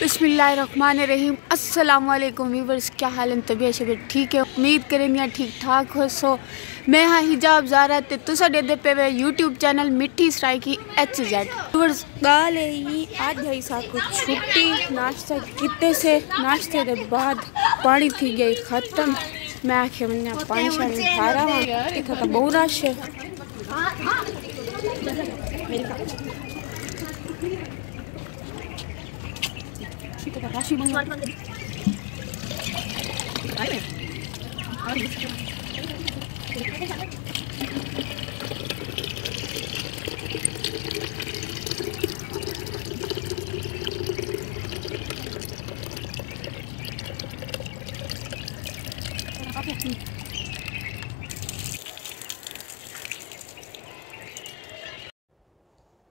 बिस्मिल्लाहिर्रहमानिर्रहीम। अस्सलाम वालेकुम व्यूअर्स, क्या हाल है? तबीयत शबीयत ठीक है? उम्मीद करें ठीक ठाक हो। सो मैं हाँ हिजाब ज़ारा ते तुसा दे पे वे यूट्यूब चैनल मिठी सराई की HZ व्यूअर्स। गाल है ये आज है साको छुट्टी नाश्ता किते से नाश्ते के बाद पानी थी गई ख़त्म। मैं आखे मैंने पानी शानी खा रहा हूँ, इतना तो बहुत रश है।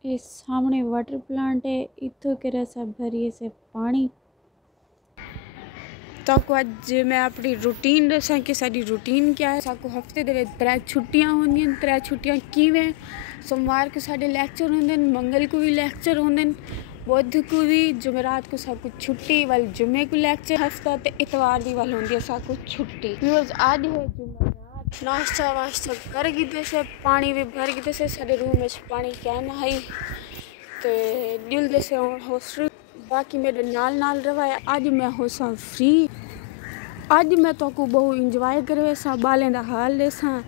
इस सामने वाटर प्लांट है, इतो के रसा भरिए से पानी। तो अज मैं अपनी रूटीन दसा कि साड़ी रूटीन क्या है। साको हफ्ते दे त्रै छुट्टियां होंदी, त्रै छुट्टियां किवें? सोमवार को साढ़े लैक्चर होंगे, मंगल को भी लैक्चर होंगे, बुध को भी, जुमेरात को सबको छुट्टी वाल, जुमे को लैक्चर हफ्ता ते इतवार दी वाल होंदी है सबको छुट्टी। आज है जुमेरात, नाश्ता वाश्ता कर गिते से पानी भी भर गिते से सारे रूम में पानी कैन है ते दिल दे से हॉस्टल बाकी मेरे नाल रवा है। आज मैं हो सा फ्री, आज मैं तो को बहुत इंजॉय करवे सा, बालें दा हाल दे सा,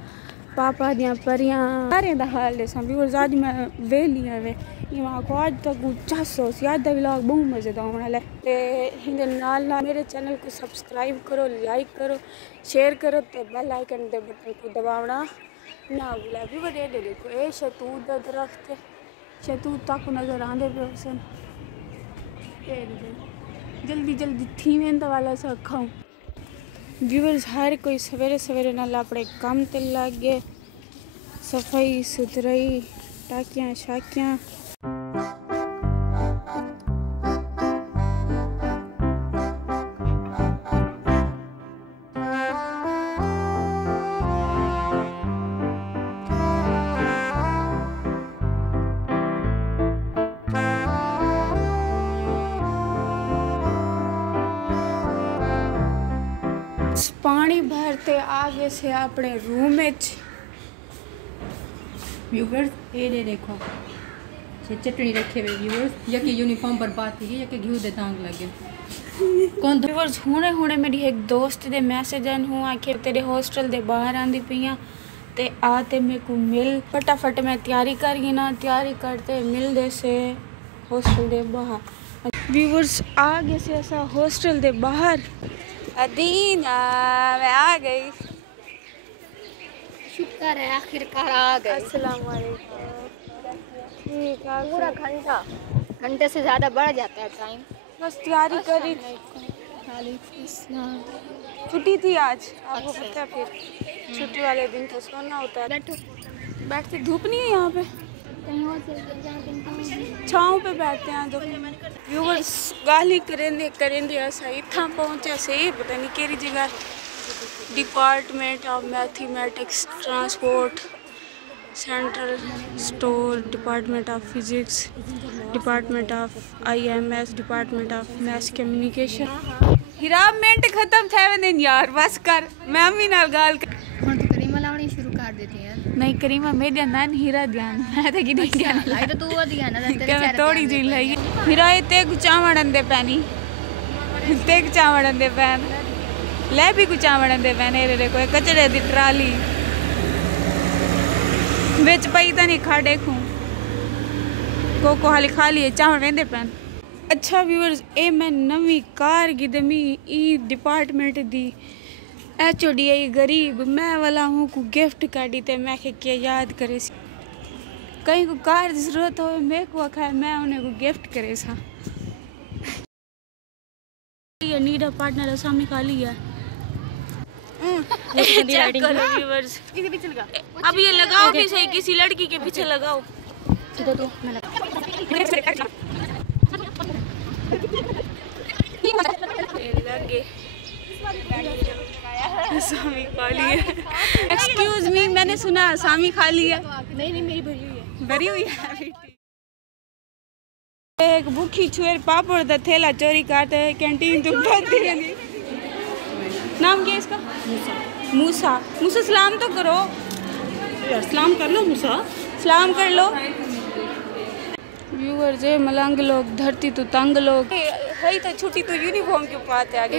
पापा दियां परियां सारे दा हाल दे सा। व्यूअर्स आज मैं वेली आवे इवा को आज तक चासो याद दा व्लॉग बहुत मजेदार होने वाला है। ते हिंदे नाल मेरे चैनल को सब्सक्राइब करो, लाइक करो, शेयर करो ते बेल आइकन दे बटन को दबावना ना भूला। भी बड़े देखो ए शहतूत दा दरख्त, शहतूत तक नजर आंदे पे सन। जल्दी जल्दी थी वेंदा वाला सा खाऊं। व्यूअर्स हर कोई सवेरे सवेरे नाल अपने काम ते लग गए, सफाई सुथराई टाकियां शाकियां। पानी भरते आगे से अपने रूम में। व्यूअर्स ये देखो चटनी रखे हुए व्यूअर्स, या कि यूनिफॉर्म बर्बाद थी, या कि घी दे दाग लगे कौन। व्यूअर्स हुणे मेरी एक दोस्त दे मैसेज आन हूँ आखिर तेरे हॉस्टल दे बाहर आंदी पियां ते आते मेरे को मिल। फटाफट मैं तैयारी करी ना, तैयारी करते मिल दे से हॉस्टल दे बाहर। व्यूअर्स आगे से ऐसा हॉस्टल दे बाहर अदीना मैं आ गई, शुक्र है आखिरकार आ गए। अस्सलाम वालेकुम। ठीक है, पूरा घंटे से ज़्यादा बढ़ जाता है टाइम। बस तैयारी करी। छुट्टी थी आज, आपको पता है फिर छुट्टी वाले दिन तो सोना होता है। बैठो, बैठते धूप नहीं है यहाँ पे, छाँव पे बैठते हैं। जो व्यूअर्स गाली करेंदे ऐसा इतना पहुँचा से पता नहीं केरी जगह। Department of mathematics, transport, central store, department of physics, department of IMS, department of mass communication. हिराब मिनट खत्म थे दिन यार, बस कर मैं अम्मी नाल गाल कर। हम तो करीमा लावनी शुरू कर देते हैं। नहीं करीमा मेरे ध्यान हीरा ध्यान मैं तो गिनी ध्यान आई तो तू ध्यान ना तेरे चेहरे थोड़ी जी लगी हीरा इते गुचावड़न दे पैनी इते गुचावड़न दे पैन ले भी गुचावड़न दे पैन। रे देखो कचड़े दी ट्राली विच पई तो नहीं खा देखूं को हाली खाली चावड़ वेंदे पैन। अच्छा व्यूअर्स ए मैं नवी कार गिदमी ई डिपार्टमेंट दी HOD आई गरीब मैं वाला हूँ को गिफ्ट काटी ते मैं क्या याद करे कहीं को कार की जरूरत हो मेरे को आखा मैं उन्हें को गिफ्ट करे सा। ये नीडा पार्टनर सामने खाली है। चेक करो व्यूअर्स, अब ये लगाओ भी सही, किसी लड़की के पीछे लगाओ। लगे सामी खाली है। एक्सक्यूज मी, मैंने सुना सामी खाली है। नहीं मेरी भरी हुई है। भरी हुई है। एक भूखी छुएर पापड़ दा थैला चोरी करते है कैंटीन तो बंद है। नाम क्या है इसका? मूसा। मूसा सलाम तो करो यार, सलाम कर लो मूसा, सलाम कर लो। व्यूअर जे मलंग लोग धरती तो तंग लोग है तो छुट्टी तो यूनिफॉर्म क्यों पाते आगे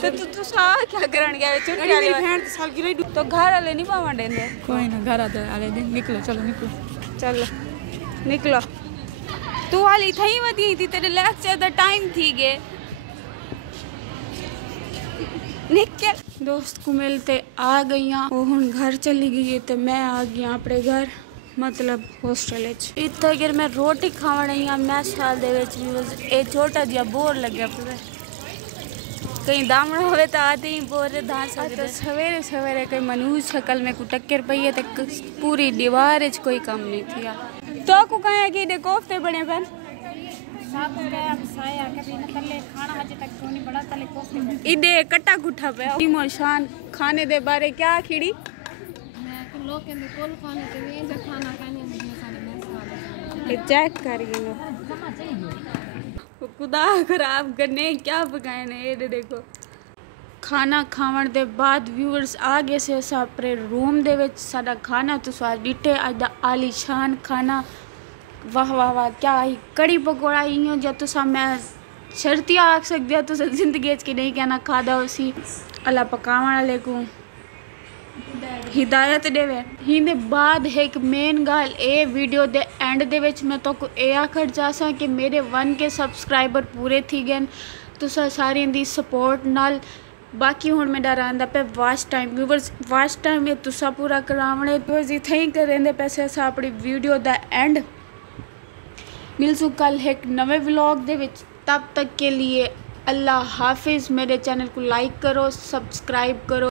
तो तू सा क्या करन गया छुट्टी वाली बहन साल की रही तो घर वाले नहीं पावा देंगे। कोई ना, घर आले दिन निकलो, चलो निकलो। चलो निकलो। तू वाली थई वधी थी तेरे लेक्चर दा टाइम थी गए निकल। दोस्त को मिलते आ गई वो हुन घर चली गई है तो मैं आ गई अपने घर मतलब हॉस्टल इतना अगर मैं रोटी खावण आई मैं साल दे ए छोटा जिहा बोर लगे पे कहीं दामड़ा होवे तो आते ही बोर दा सकते। सवेरे सवेरे कोई मनूज शकल में को टक्कर पई है तो पूरी दीवार च कोई काम नहीं थिया। तो को कहे कि दे कोफ्ते बने बन इदे कट्टा कुठा पे इमोशान खाने दे बारे क्या खिड़ी चेक करिए खुदा खराब करने क्या पकाए ने ये देखो। खाना खावन दे बाद व्यूअर्स आ गए से असा अपने रूम दे विच साडा खाना तो स्वाद डिटे अज दा आलीशान खाना। वाह वाह वाह क्या ही कड़ी पकौड़ा इं जो तुसा मैं शर्तिया आख सकते हो तुसा जिंदगी च नहीं कहना खादा उसी अल्लाह पकावन वाले को हिदायत देवे। हिंदे बाद एक मेन गल ए वीडियो दे एंड दे विच मैं तो को ए आखर चाहसा कि मेरे 1K सब्सक्राइबर पूरे थी गए तुसा सारियां दी सपोर्ट नाल। बाकी हुण मेरा रहा पे watch time viewers watch time तुसा पूरा करावणे व्यूअर्स इत्थे ही करेंदे पैसे असा अपनी वीडियो दा एंड मिलसू कल एक नवे व्लॉग दे विच। तब तक के लिए अल्लाह हाफिज़। मेरे चैनल को लाइक करो, सब्सक्राइब करो।